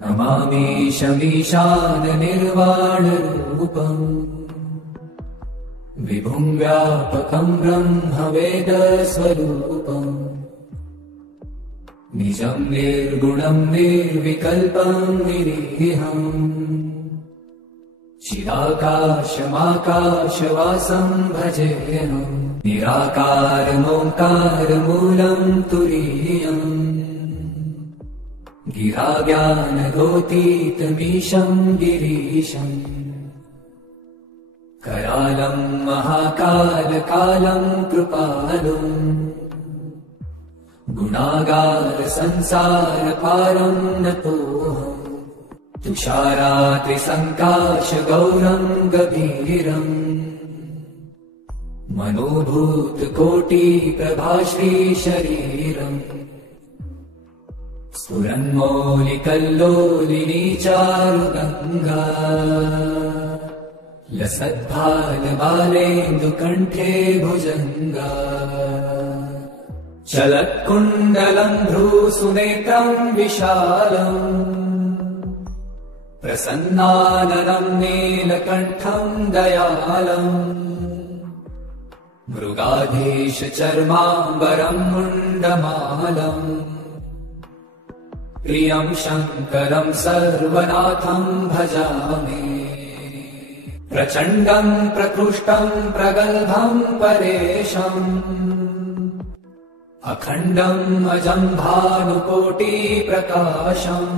नमामि शमीशाननिर्वाणरूपम् विभुं व्यापकं ब्रह्मवेदस्वरूपम् निजं निर्गुणं निर्विकल्पं निरीहम् चिदाकाशमाकाशवासं भजेऽहम् निराकारमोङ्कारमूलं तुरीयम् गिराज्ञानगोतीतमीशं गिरीशम् करालं महाकालकालं कृपालुम् गुणागारसंसारपारं नतोऽहम् तुषारात्रिसङ्काशगौरं गभीरम् मनोभूतकोटिप्रभाश्रीशरीरम् स्फुरन्मौलिकल्लोलिनी चारुगङ्गा लसद्भालबालेन्दुकण्ठे भुजङ्गा चलत्कुण्डलं भ्रूसुनेत्रं विशालम् प्रसन्नाननं नीलकण्ठं दयालम् मृगाधीशचर्माम्बरं मुण्डमालम् प्रियं शङ्करं सर्वनाथं भजामि प्रचण्डं प्रकृष्टं प्रगल्भं परेशम् अखण्डम् अजं भानुकोटिप्रकाशम्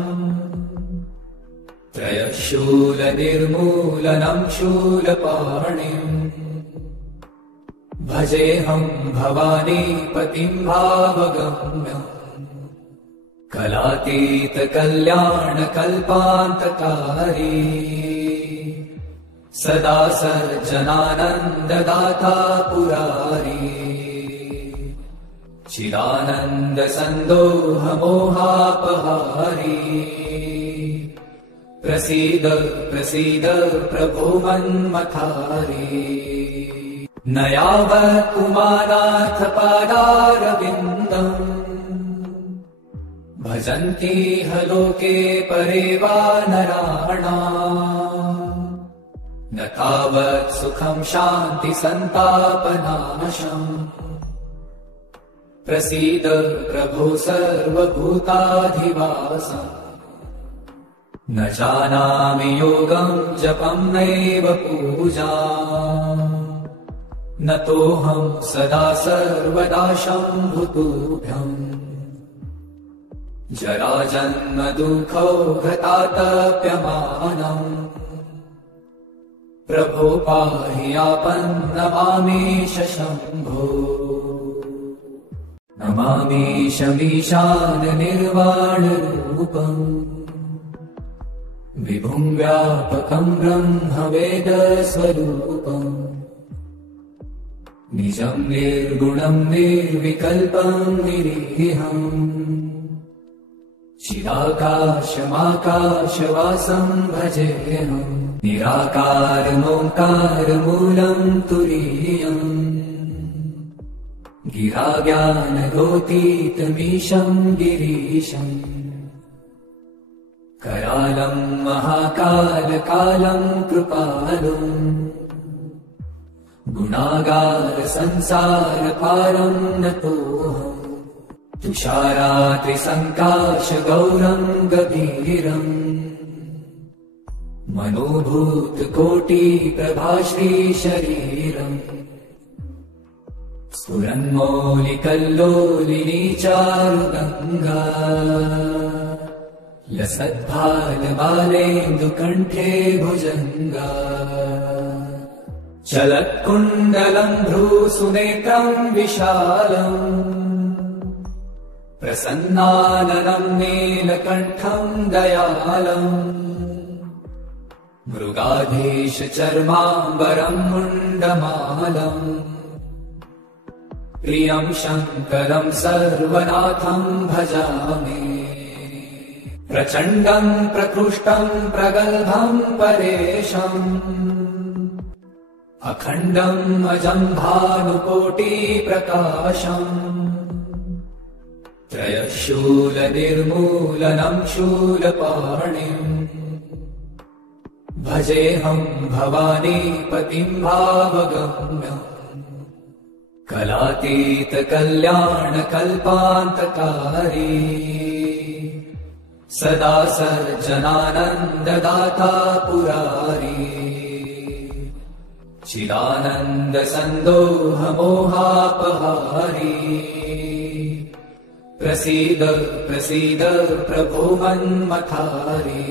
त्रयशूलनिर्मूलनं शूलपाणिम् भजेऽहं भवानीपतिं भावगम्यम् कलातीतकल्याणकल्पान्तकारी सदा सज्जनानन्ददाता पुरारी चिदानन्दसन्दोहमोहापहारी प्रसीद प्रसीद प्रभो मन्मथारी न यावत् उमानाथ पादारविन्दम् भजन्ति ह लोके परे वा नराणाम् न तावत् सुखं शान्ति सन्तापनाशम् प्रसीद प्रभो सर्वभूताधिवासम् न जानामि योगं जपं नैव पूजा न तोऽहं सदा सर्वदा शम्भुतुभ्यम् जराजन्म दुःखौघतातप्यमानम् प्रभो पाहि आपन्नमामीश शम्भो नमामि शमीशाननिर्वाणरूपम् विभुं व्यापकं ब्रह्मवेदस्वरूपम् निजं निर्गुणं निर्विकल्पं निरीहम् चिदाकाशमाकाशवासं भजेऽहम् निराकारमोङ्कारमूलं तुरीयम् गिराज्ञानगोतीतमीशं गिरीशम् करालं महाकालकालं कृपालुम् गुणागारसंसारपारं नतोऽहम् तुषारात्रिसङ्काशगौरं गभीरम् मनोभूतकोटिप्रभाश्रीशरीरम् स्फुरन्मौलिकल्लोलिनी चारुगङ्गा लसद्भालबालेन्दुकण्ठे भुजङ्गा चलत्कुण्डलं भ्रूसुनेत्रं विशालम् प्रसन्नाननं नीलकण्ठं दयालम् मृगाधीशचर्माम्बरं मुण्डमालम् प्रियं शङ्करं सर्वनाथं भजामि प्रचण्डं प्रकृष्टं प्रगल्भं परेशम् अखण्डम् अजं भानुकोटिप्रकाशम् त्रयशूलनिर्मूलनं शूलपाणिम् भजेऽहं भवानीपतिं भावगम्यम् कलातीत कल्याण कल्पान्तकारी सदा सर्जनानन्ददाता पुरारी चिदानन्द सन्दोह मोहापहारी प्रसीद प्रसीद प्रभो मन्मथारी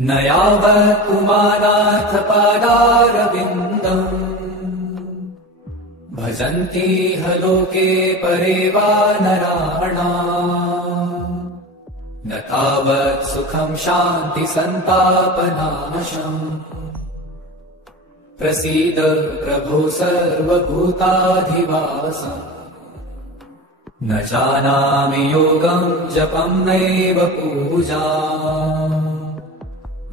न यावत् पुमानाथ पादारविन्दम् भजन्ति ह लोके परे वा नराणाम् न तावत् सुखं शान्ति सन्तापनाशम् प्रसीद प्रभो सर्वभूताधिवासम् न जानामि योगं जपं नैव पूजा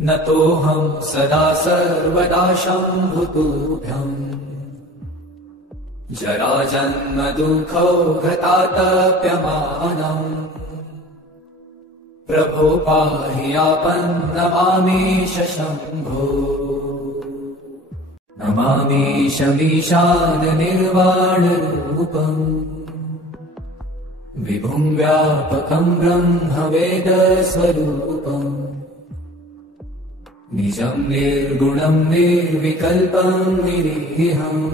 न तोऽहं सदा सर्वदा शम्भुतुभ्यम् जराजन्म दुःखौ घतातप्यमानम् प्रभो पाहि आपन्नमामीश शम्भो नमामीशमीशान निर्वाणरूपम् विभुं व्यापकं ब्रह्मवेदस्वरूपम् निजं निर्गुणं निर्विकल्पं निरीहम्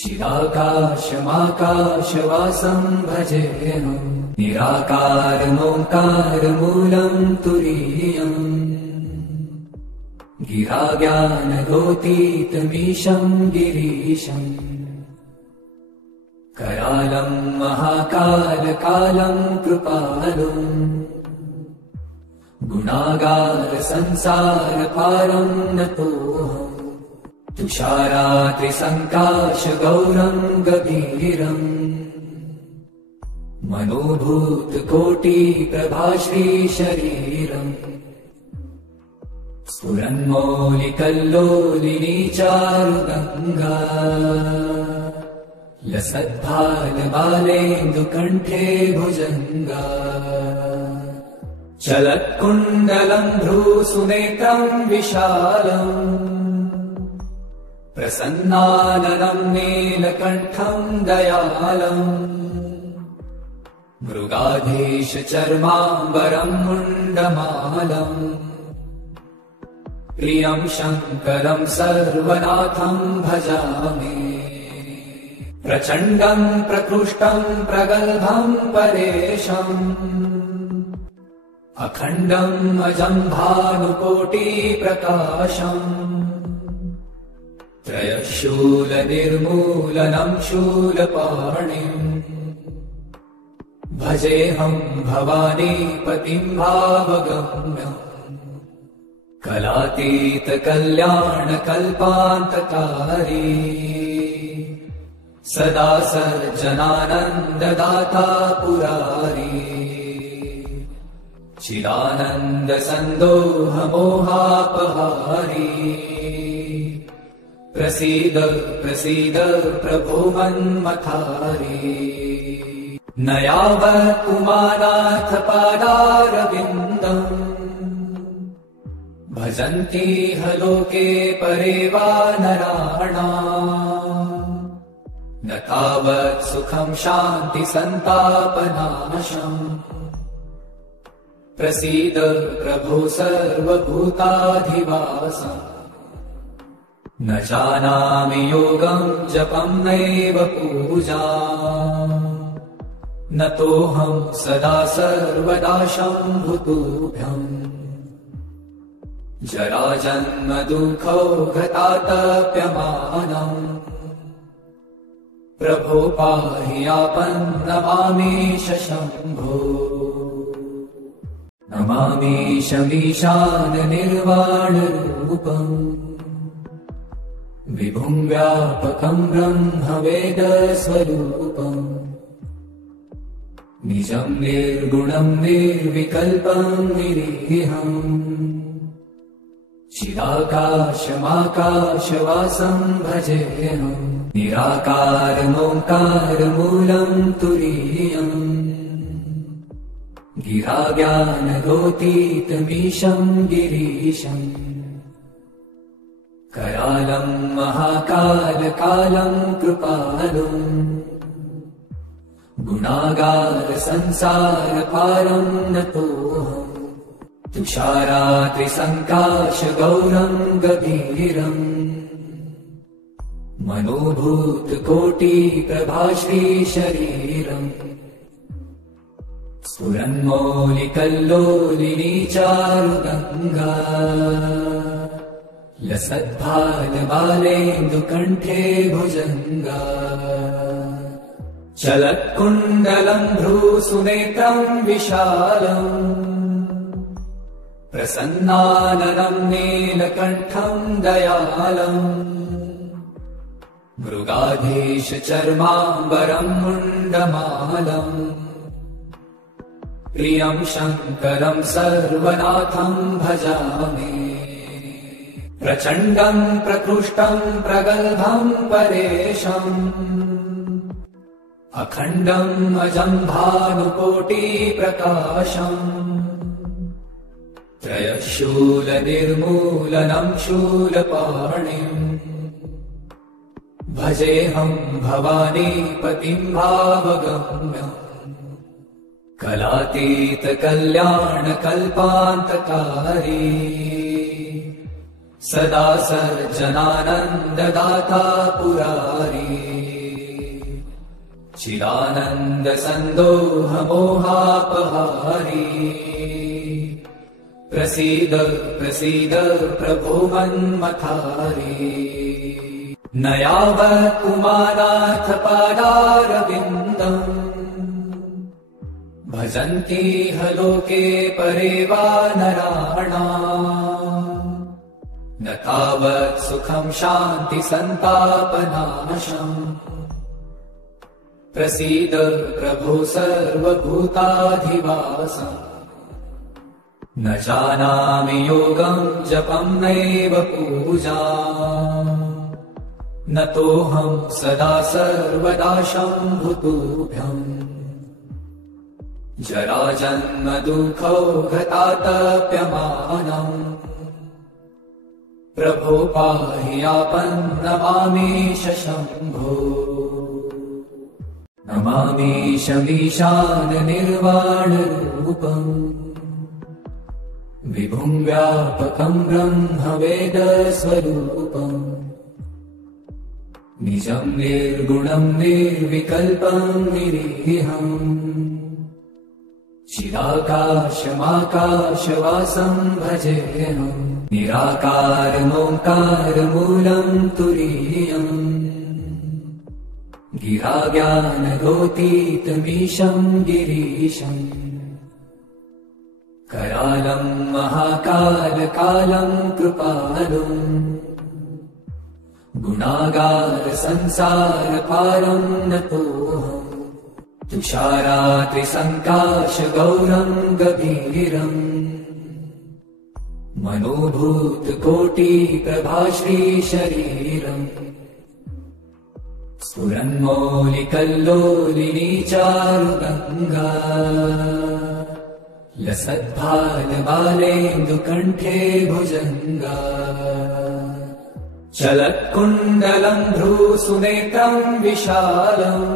चिदाकाशमाकाशवासं भजेऽहम् निराकारमोङ्कारमूलं तुरीयम् गिराज्ञानगोतीतमीशं गिरीशम् करालं महाकालकालं कृपालुम् गुणागार संसारपारं नतोऽहम् तुषारात्रिसङ्काश गौरं गभीरम् मनोभूतकोटिप्रभाश्रीशरीरम् स्फुरन्मौलिकल्लोलिनी चारुगङ्गा लसद्भालबालेन्दुकण्ठे भुजङ्गा चलत्कुण्डलम् भ्रूसुनेत्रम् विशालम् प्रसन्नाननं नीलकण्ठं दयालम् मृगाधीशचर्माम्बरं मुण्डमालम् प्रियं शङ्करं सर्वनाथं भजामि प्रचण्डं प्रकृष्टं प्रगल्भं परेशम् अखण्डम् अजं भानुकोटिप्रकाशम् त्रयशूलनिर्मूलनं शूलपाणिम् भजेऽहं भवानीपतिं भावगम्यम् कलातीत कल्याण कल्पान्तकारी सदा सर्जनानन्ददाता पुरारी चिदानन्द सन्दोह मोहापहारी प्रसीद प्रसीद प्रभो मन्मथारी न यावत् पुमानाथ पादारविन्दम् भजन्ति ह लोके परे वा नराणाम् न तावत् सुखं शान्ति सन्तापनाशम् प्रसीद प्रभो सर्वभूताधिवासम् न जानामि योगं जपं नैव पूजा न तोऽहं सदा सर्वदा शम्भुतुभ्यम् जराजन्म दुःखौ घतातप्यमानम् प्रभो पाहि आपन्नमामीश शम्भो नमामीशमीशान निर्वाणरूपम् विभुं व्यापकं ब्रह्मवेदस्वरूपम् निजं निर्गुणं निर्विकल्पं निरीहम् चिदाकाशमाकाशवासं भजेऽहम् निराकारमोङ्कारमूलं तुरीयम् गिरा ज्ञानगोतीतमीशं गिरीशम् करालं महाकालकालं कृपालुम् गुणागार संसारपारं नतोऽहम् तुषारात्रिसङ्काश गौरं गभीरम् मनोभूतकोटिप्रभाश्रीशरीरम् स्फुरन्मौलिकल्लोलिनी चारुगङ्गा लसद्भालबालेन्दुकण्ठे भुजङ्गा चलत्कुण्डलं भ्रूसुनेत्रं विशालम् प्रसन्नाननं नीलकण्ठं दयालम् मृगाधीशचर्माम्बरं मुण्डमालम् प्रियं शङ्करं सर्वनाथं भजामि प्रचण्डं प्रकृष्टं प्रगल्भं परेशम् अखण्डम् अजं भानुकोटिप्रकाशम् त्रयशूलनिर्मूलनं शूलपाणिम् भजेऽहं भवानीपतिं भावगम्यम् कलातीतकल्याणकल्पान्तकारी सदा सर्जनानन्ददाता पुरारी चिदानन्दसन्दोहमोहापहारी प्रसीद प्रसीद प्रभो मन्मथारी न यावत् उमानाथ पादारविन्दम् भजन्ति ह लोके परे वा नराणाम् न तावत् सुखं शान्ति सन्तापनाशम् प्रसीद प्रभो सर्वभूताधिवासम् न जानामि योगं जपं नैव पूजा न तोऽहं सदा सर्वदा शम्भुतुभ्यम् जराजन्म दुःखौघतातप्यमानम् प्रभो पाहि आपन्नमामीश शम्भो नमामीशमीशाननिर्वाणरूपम् विभुं व्यापकं ब्रह्मवेदस्वरूपम् निजं निर्गुणं निर्विकल्पं निरीहम् चिदाकाशमाकाशवासं भजेऽहम् निराकारमोङ्कारमूलं तुरीयम् गिरा ज्ञानगोतीतमीशं गिरीशम् करालं महाकालकालं कृपालुम् गुणागार संसारपारं नतोऽहम् तुषारात्रिसङ्काश गौरं गभीरम् मनोभूतकोटिप्रभाश्रीशरीरम् स्फुरन्मौलिकल्लोलिनी चारुगङ्गा लसद्भालबालेन्दुकण्ठे भुजङ्गा चलत्कुण्डलं भ्रूसुनेत्रं विशालम्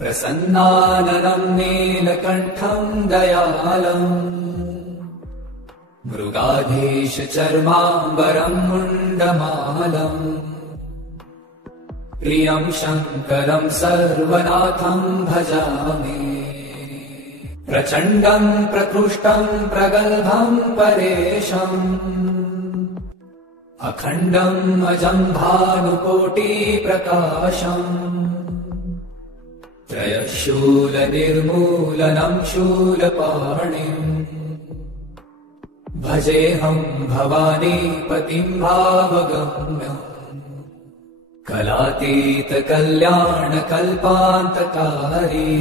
प्रसन्नाननं नीलकण्ठं दयालम् मृगाधीशचर्माम्बरं मुण्डमालम् प्रियं शङ्करं सर्वनाथं भजामि प्रचण्डं प्रकृष्टं प्रगल्भं परेशम् अखण्डम् अजं भानुकोटिप्रकाशम् त्रयशूलनिर्मूलनं शूलपाणिम् भजेऽहं भवानीपतिं भावगम्यम् कलातीतकल्याणकल्पान्तकारी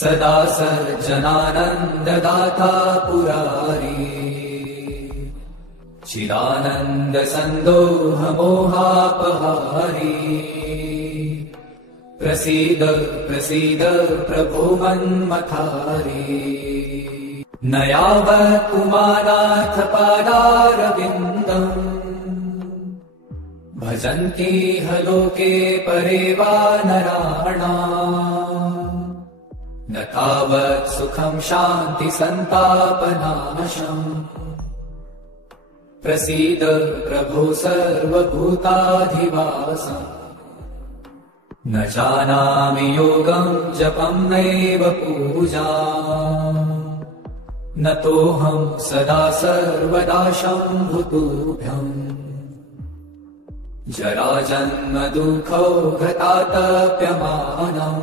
सदा सर्जनानन्ददाता पुरारी चिदानन्दसन्दोहमोहापहारी प्रसीद प्रसीद प्रभो मन्मथारी न यावत् पुमानाथ पादारविन्दम् भजन्ति ह लोके परे वा नराणाम् न तावत् सुखम् शान्ति सन्तापनाशम् प्रसीद प्रभो सर्वभूताधिवासम् न जानामि योगम् जपम् नैव पूजाम् न तोऽहम् सदा सर्वदा शम्भुतुभ्यम् जराजन्म दुःखौ घतातप्यमानम्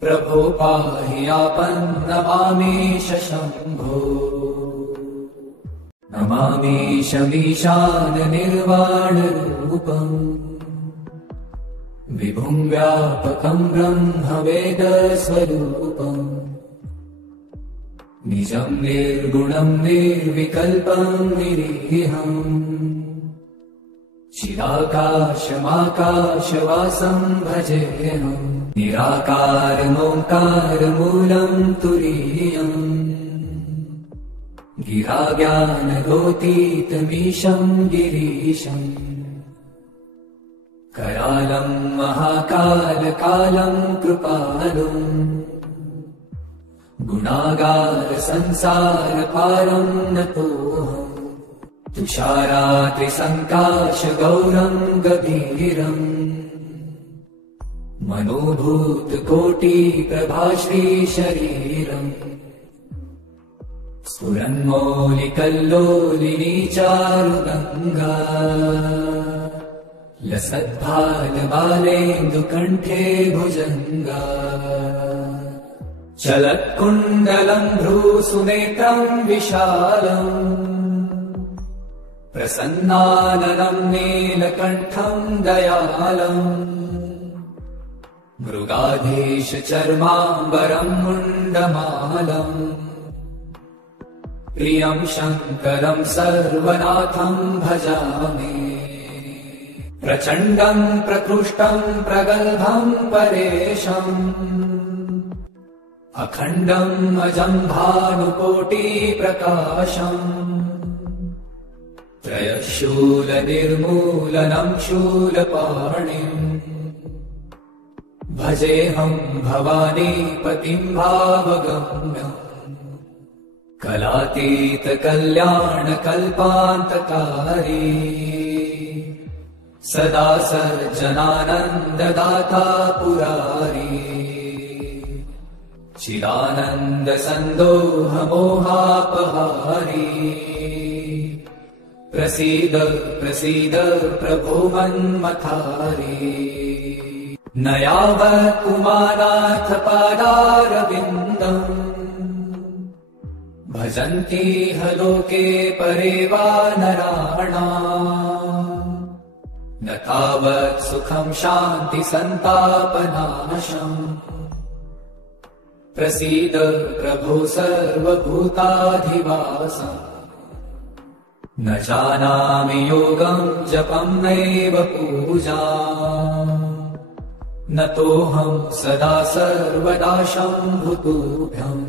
प्रभो पाहि आपन्नमामीश शम्भो नमामीशमीशान निर्वाणरूपम् विभुं व्यापकं ब्रह्मवेदस्वरूपम् निजं निर्गुणं निर्विकल्पं निरीहम् चिदाकाशमाकाशवासं भजेऽहम् निराकारमोङ्कारमूलं तुरीयम् गिराज्ञानगोतीतमीशं गिरीशम् करालं महाकालकालं कृपालुम् गुणागारसंसारपारं नतोऽहम् तुषारात्रिसङ्काशगौरं गभीरम् मनोभूतकोटिप्रभाश्रीशरीरम् स्फुरन्मौलिकल्लोलिनी चारुगङ्गा लसद्भालबालेन्दुकण्ठे भुजङ्गा चलत्कुण्डलम् भ्रूसुनेत्रम् विशालम् प्रसन्नाननम् नीलकण्ठम् दयालम् मृगाधीशचर्माम्बरम् मुण्डमालम् प्रियं शङ्करं सर्वनाथं भजामि प्रचण्डं प्रकृष्टं प्रगल्भं परेशम् अखण्डम् अजं भानुकोटिप्रकाशम् त्रयशूलनिर्मूलनं शूलपाणिम् भजेऽहं भवानीपतिं भावगम्यम् कलातीतकल्याणकल्पान्तकारी सदा सज्जनानन्ददाता पुरारी चिदानन्दसन्दोहमोहापहारी प्रसीद प्रसीद प्रभो मन्मथारी न यावत् पुमानाथ पादारविन्दम् भजन्ति ह लोके परे वा नराणाम् न तावत् सुखं शान्ति सन्तापनाशम् प्रसीद प्रभो सर्वभूताधिवासम् न जानामि योगं जपं नैव पूजाम् न तोऽहं सदा सर्वदा शम्भुतुभ्यम्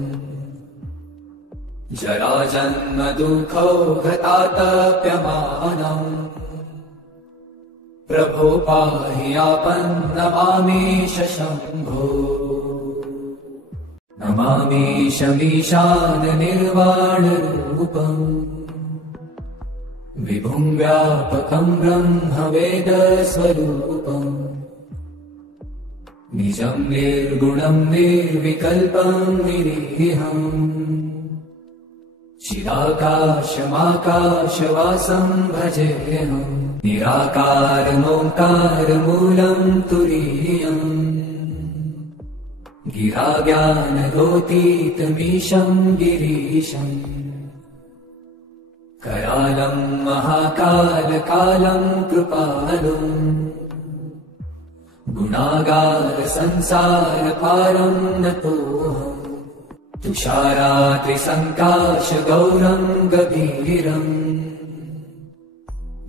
जराजन्म दुःखौ घतातप्यमानम् प्रभो पाहि आपन्नमामीश शम्भो नमामीशमीशान निर्वाणरूपम् विभुं व्यापकं ब्रह्मवेदस्वरूपम् निजं निर्गुणं निर्विकल्पं निरीहम् चिदाकाशमाकाशवासं भजेऽहम् निराकारमोङ्कारमूलं तुरीयम् गिराज्ञानगोतीतमीशं गिरीशम् करालं महाकालकालं कृपालुम् गुणागारसंसारपारं नतोऽहम् तुषारात्रिसङ्काशगौरं गभीरम्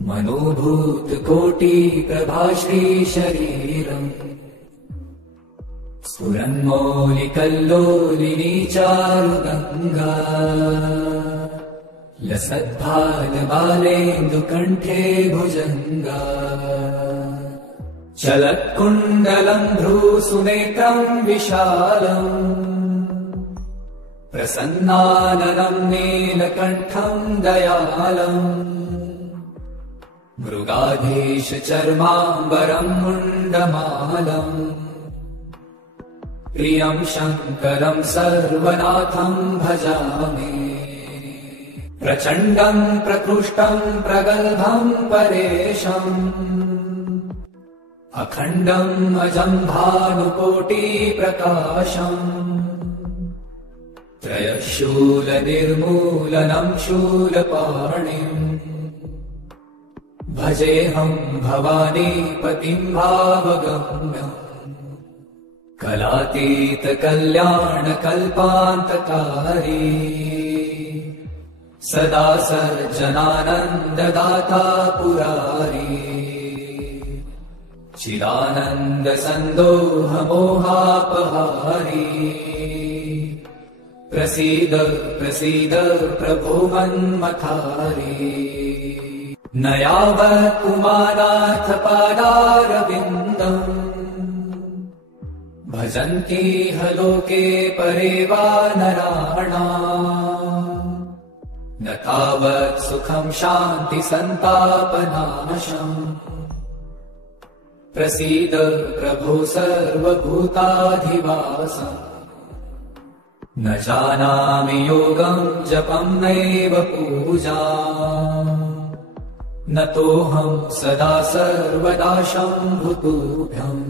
मनोभूतकोटिप्रभाश्रीशरीरम् स्फुरन्मौलिकल्लोलिनी चारुगङ्गा लसद्भालबालेन्दुकण्ठे भुजङ्गा चलत्कुण्डलम् भ्रूसुनेत्रम् विशालम् प्रसन्नाननम् नीलकण्ठम् दयालम् मृगाधीशचर्माम्बरम् मुण्डमालम् प्रियम् शङ्करम् सर्वनाथम् भजामि प्रचण्डम् प्रकृष्टम् प्रगल्भम् परेशम् अखण्डम् अजम् भानुकोटिप्रकाशम् त्रयशूलनिर्मूलनम् शूलपाणिम् भजेऽहम् भवानीपतिम् भावगम्यम् कलातीतकल्याणकल्पान्तकारी सदा सर्जनानन्ददाता पुरारी चिदानन्दसन्दोहमोहापहारी प्रसीद प्रसीद प्रभो मन्मथारी न यावत् उमानाथ पादारविन्दम् भजन्तीह लोके परे वा नराणाम् न तावत् सुखम् शान्ति सन्तापनाशम् प्रसीद प्रभो सर्वभूताधिवासम् न जानामि योगम् जपम् नैव पूजाम् न तोऽहम् सदा सर्वदा शम्भुतुभ्यम्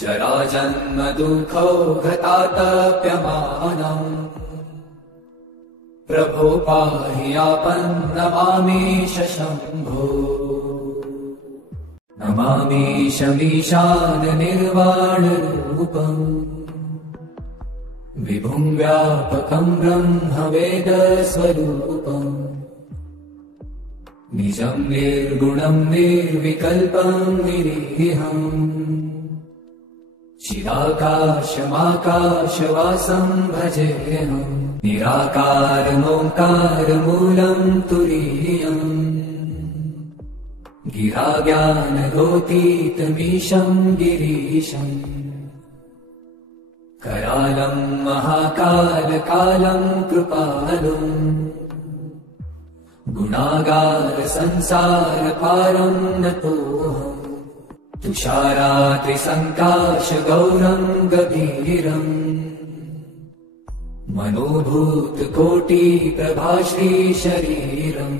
जराजन्म दुःखौघतातप्यमानम् प्रभो पाहि आपन्नमामीश शम्भो नमामीशमीशाननिर्वाणरूपम् विभुम् व्यापकम् ब्रह्मवेदस्वरूपम् निजम् निर्गुणम् निर्विकल्पम् निरीहम् चिदाकाशमाकाशवासम् भजेऽहम् निराकारमोङ्कारमूलम् तुरीयम् गिराज्ञानगोतीतमीशम् गिरीशम् करालम् महाकालकालम् कृपालुम् गुणागारसंसारपारम् नतोऽहम् तुषारात्रिसङ्काशगौरम् गभीरम् मनोभूतकोटिप्रभाश्रीशरीरम्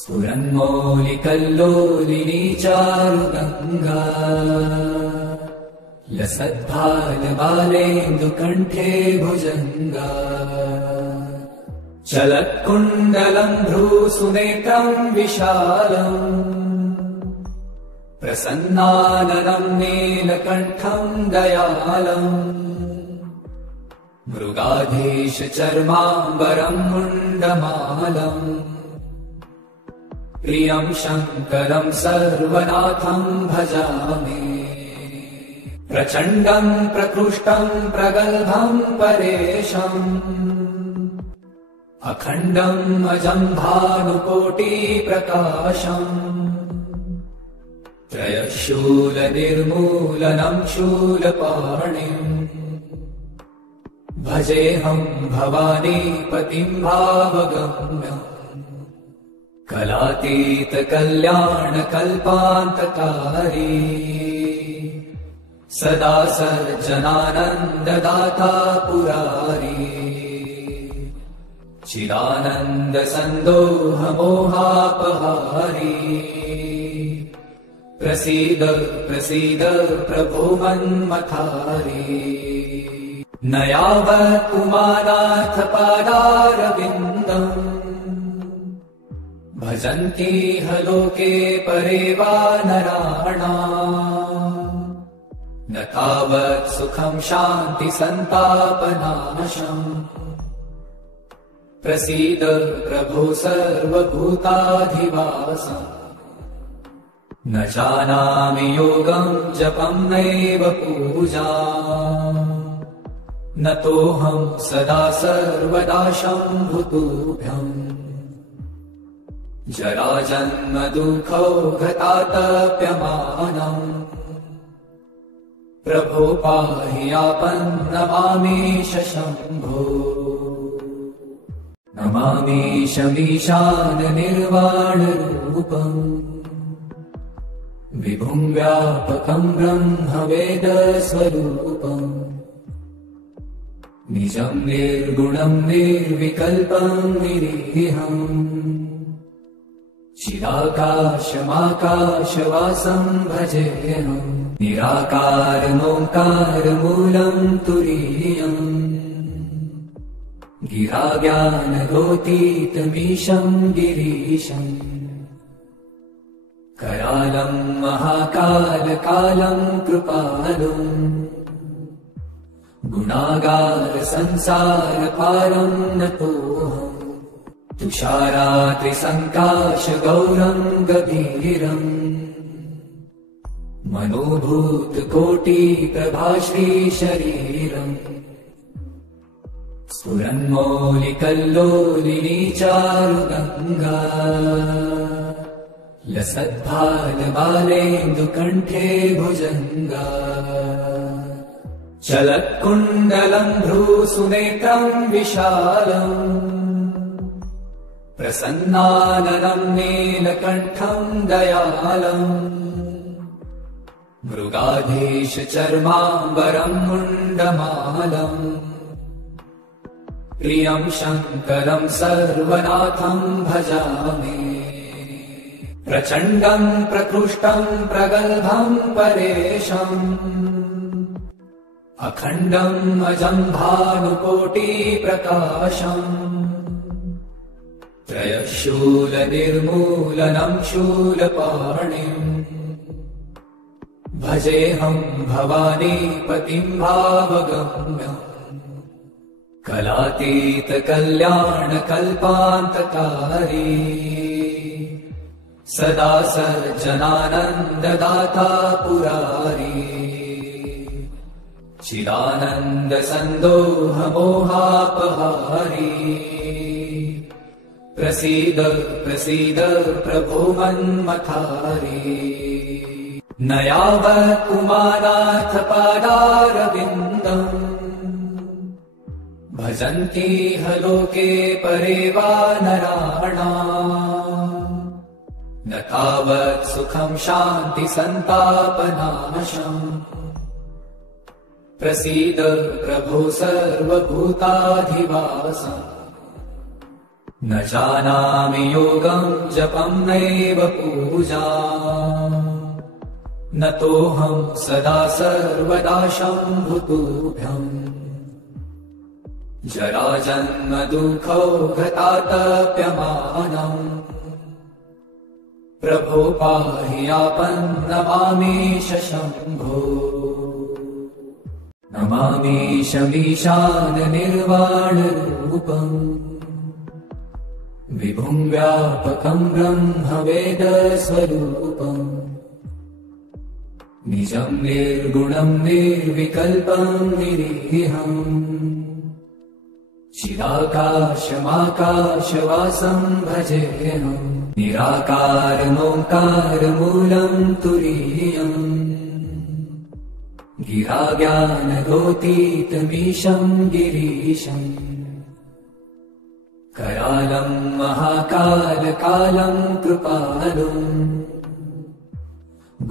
स्फुरन्मौलिकल्लोलिनी चारुगङ्गा लसद्भालबालेन्दुकण्ठे भुजङ्गा चलत्कुण्डलम् भ्रूसुनेत्रम् विशालम् प्रसन्नाननम् नीलकण्ठम् दयालम् मृगाधीशचर्माम्बरम् मुण्डमालम् प्रियम् शङ्करम् सर्वनाथम् भजामि प्रचण्डम् प्रकृष्टम् प्रगल्भम् परेशम् अखण्डम् अजम् भानुकोटिप्रकाशम् त्रयशूलनिर्मूलनम् शूलपाणिम् भजेऽहम् भवानीपतिम् भावगम्यम् कलातीतकल्याणकल्पान्तकारी सदा सर्जनानन्ददाता पुरारी चिदानन्दसन्दोहमोहापहारी प्रसीद प्रसीद प्रभो मन्मथारी न यावत् उमानाथ पादारविन्दम् भजन्तीह लोके परे वा नराणाम् न तावत् सुखम् शान्ति सन्तापनाशम् प्रसीद प्रभो सर्वभूताधिवासम् न जानामि योगम् जपम् नैव पूजा न तोऽहम् सदा सर्वदा शम्भुतुभ्यम् जराजन्म दुःखौ घतातप्यमानम् प्रभो पाहि आपन्नमामीश शम्भो नमामीशमीशान निर्वाणरूपम् विभुं व्यापकं ब्रह्मवेदस्वरूपम् निजं निर्गुणं निर्विकल्पं निरीहम् चिदाकाशमाकाशवासं भजेऽहम् निराकारमोङ्कारमूलं तुरीयम् गिराज्ञानगोतीतमीशं गिरीशम् करालं महाकालकालं कृपालुम् गुणागार संसारपारं नतोऽहम् तुषारात्रिसङ्काशगौरं गभीरम् मनोभूतकोटिप्रभाश्रीशरीरम् स्फुरन्मौलिकल्लोलिनी चारुगङ्गा लसद्भालबालेन्दुकण्ठे भुजङ्गा चलत्कुण्डलम् भ्रूसुनेत्रम् विशालम् प्रसन्नाननम् नीलकण्ठम् दयालम् मृगाधीशचर्माम्बरम् मुण्डमालम् प्रियं शङ्करं सर्वनाथं भजामि प्रचण्डं प्रकृष्टं प्रगल्भं परेशम् अखण्डम् अजं भानुकोटिप्रकाशम् त्रयशूलनिर्मूलनं शूलपाणिम् भजेऽहं भवानीपतिं भावगम्यम् कलातीतकल्याणकल्पान्तकारी सदा सज्जनानन्ददाता पुरारी चिदानन्दसन्दोहमोहापहारी प्रसीद प्रसीद प्रभो मन्मथारी न यावत् पुमानाथ पादारविन्दम् भजन्तीह लोके परे वा नराणाम् न तावत् सुखं शान्ति सन्तापनाशम् प्रसीद प्रभो सर्वभूताधिवासम् न जानामि योगम् जपम् नैव पूजा न तोऽहम् सदा सर्वदा शम्भुतुभ्यम् जराजन्म दुःखौ घतातप्यमानम् प्रभो पाहि आपन्नमामीश शम्भो नमामीशमीशान निर्वाणरूपम् विभुं व्यापकं ब्रह्मवेदस्वरूपम् निजं निर्गुणं निर्विकल्पं निरीहम् चिदाकाशमाकाशवासं भजेऽहम् निराकारमोङ्कारमूलं तुरीयम् गिराज्ञानगोतीतमीशं गिरीशम् करालं महाकालकालं कृपालुम्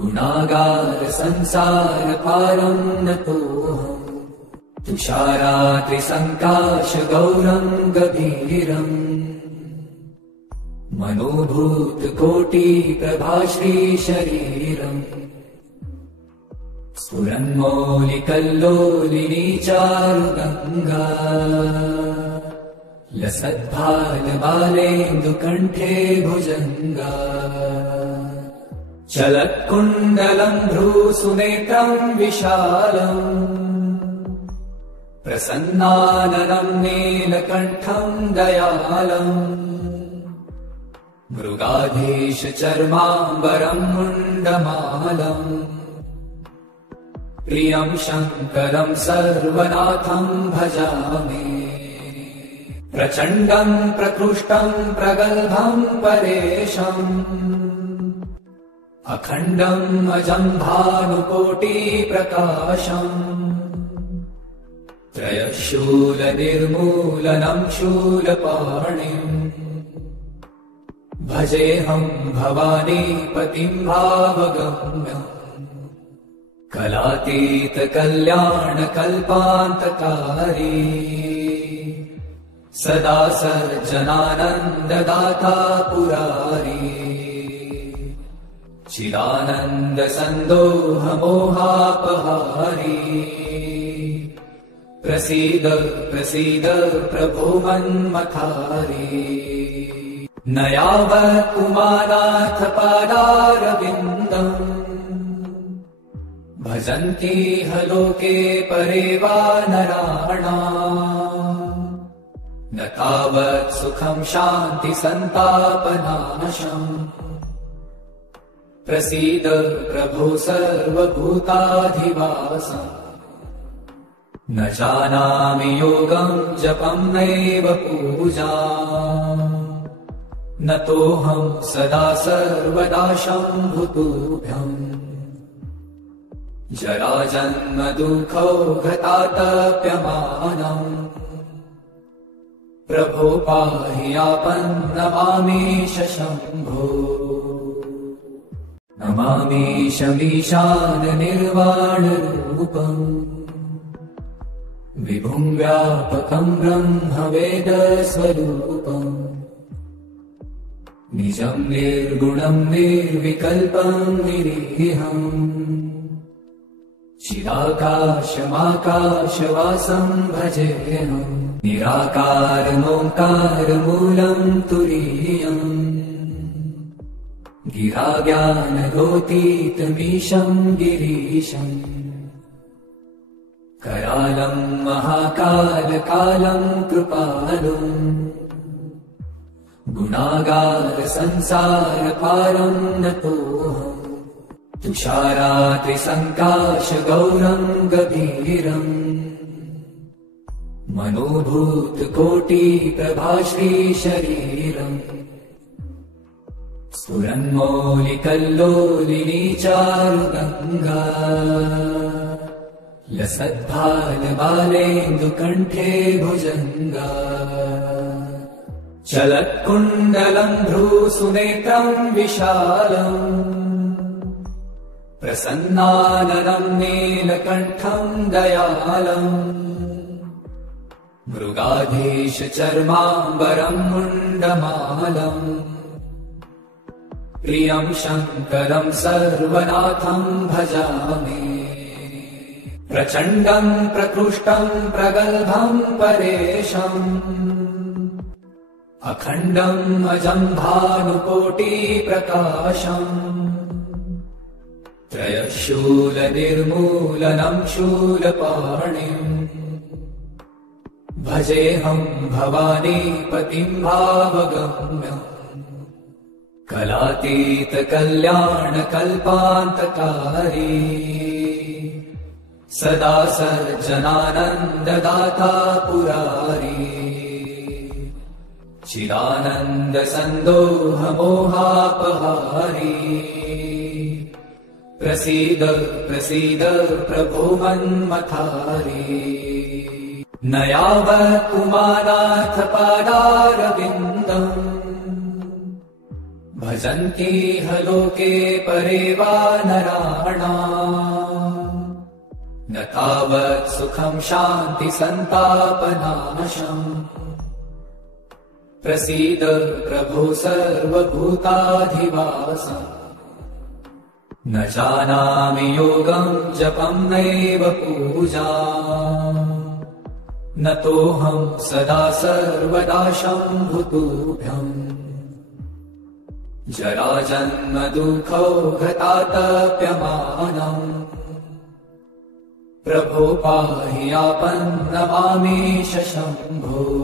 गुणागार संसारपारं नतोऽहम् तुषारात्रिसङ्काशगौरं गभीरम् मनोभूतकोटिप्रभाश्रीशरीरम् स्फुरन्मौलिकल्लोलिनी चारुगङ्गा लसद्भालबालेन्दुकण्ठे भुजङ्गा चलत्कुण्डलम् भ्रूसुनेत्रम् विशालम् प्रसन्नाननं नीलकण्ठं दयालम् मृगाधीशचर्माम्बरं मुण्डमालम् प्रियं शङ्करं सर्वनाथं भजामि प्रचण्डं प्रकृष्टं प्रगल्भं परेशम् अखण्डम् अजं भानुकोटिप्रकाशम् त्रयशूलनिर्मूलनं शूलपाणिम् भजेऽहं भवानीपतिं भावगम्यम् कलातीतकल्याणकल्पान्तकारी सदा सज्जनानन्ददाता पुरारी चिदानन्दसन्दोहमोहापहारी प्रसीद प्रसीद प्रभो मन्मथारी न यावत् उमानाथ पादारविन्दम् भजन्ति ह लोके परे वा नराणाम् न तावत् सुखं शान्ति सन्तापनाशम् प्रसीद प्रभो सर्वभूताधिवासम् न जानामि योगं जपं नैव पूजा न तोऽहं सदा सर्वदा शम्भुतुभ्यम् जराजन्म दुःखौघतातप्यमानम् प्रभो पाहि आपन्नमामीश शम्भो नमामीशमीशाननिर्वाणरूपम् विभुं व्यापकं ब्रह्मवेदस्वरूपम् निजं निर्गुणं निर्विकल्पं निरीहम् चिदाकाशमाकाशवासं भजेऽहम् निराकारमोङ्कारमूलं तुरीयम् गिराज्ञानगोतीतमीशं गिरीशम् करालं महाकालकालं कृपालुम् गुणागारसंसारपारं नतोऽहम् तुषारात्रिसङ्काशगौरं गभीरम् मनोभूतकोटिप्रभाश्रीशरीरम् स्फुरन्मौलिकल्लोलिनी चारुगङ्गा लसद्भालबालेन्दुकण्ठे भुजङ्गा चलत्कुण्डलं भ्रूसुनेत्रं विशालम् प्रसन्नाननं नीलकण्ठं दयालम् मृगाधीशचर्माम्बरं मुण्डमालम् प्रियं शङ्करं सर्वनाथं भजामि प्रचण्डं प्रकृष्टं प्रगल्भं परेशम् अखण्डम् अजं भानुकोटिप्रकाशम् त्रयशूलनिर्मूलनं शूलपाणिम् भजेऽहं भवानीपतिं भावगम्यम् कलातीतकल्याणकल्पान्तकारी सदा सज्जनानन्ददाता पुरारी चिदानन्दसन्दोहमोहापहारी प्रसीद प्रसीद प्रभो मन्मथारी न यावत् उमानाथ पादारविन्दम् भजन्ति ह लोके परे वा नराणाम् न तावत् सुखं शान्ति सन्तापनाशम् प्रसीद प्रभो सर्वभूताधिवासम् न जानामि योगं जपं नैव पूजा न तोऽहं सदा सर्वदा शम्भुतुभ्यम् जराजन्म दुःखौघतातप्यमानम् प्रभो पाहि आपन्नमामीश शम्भो।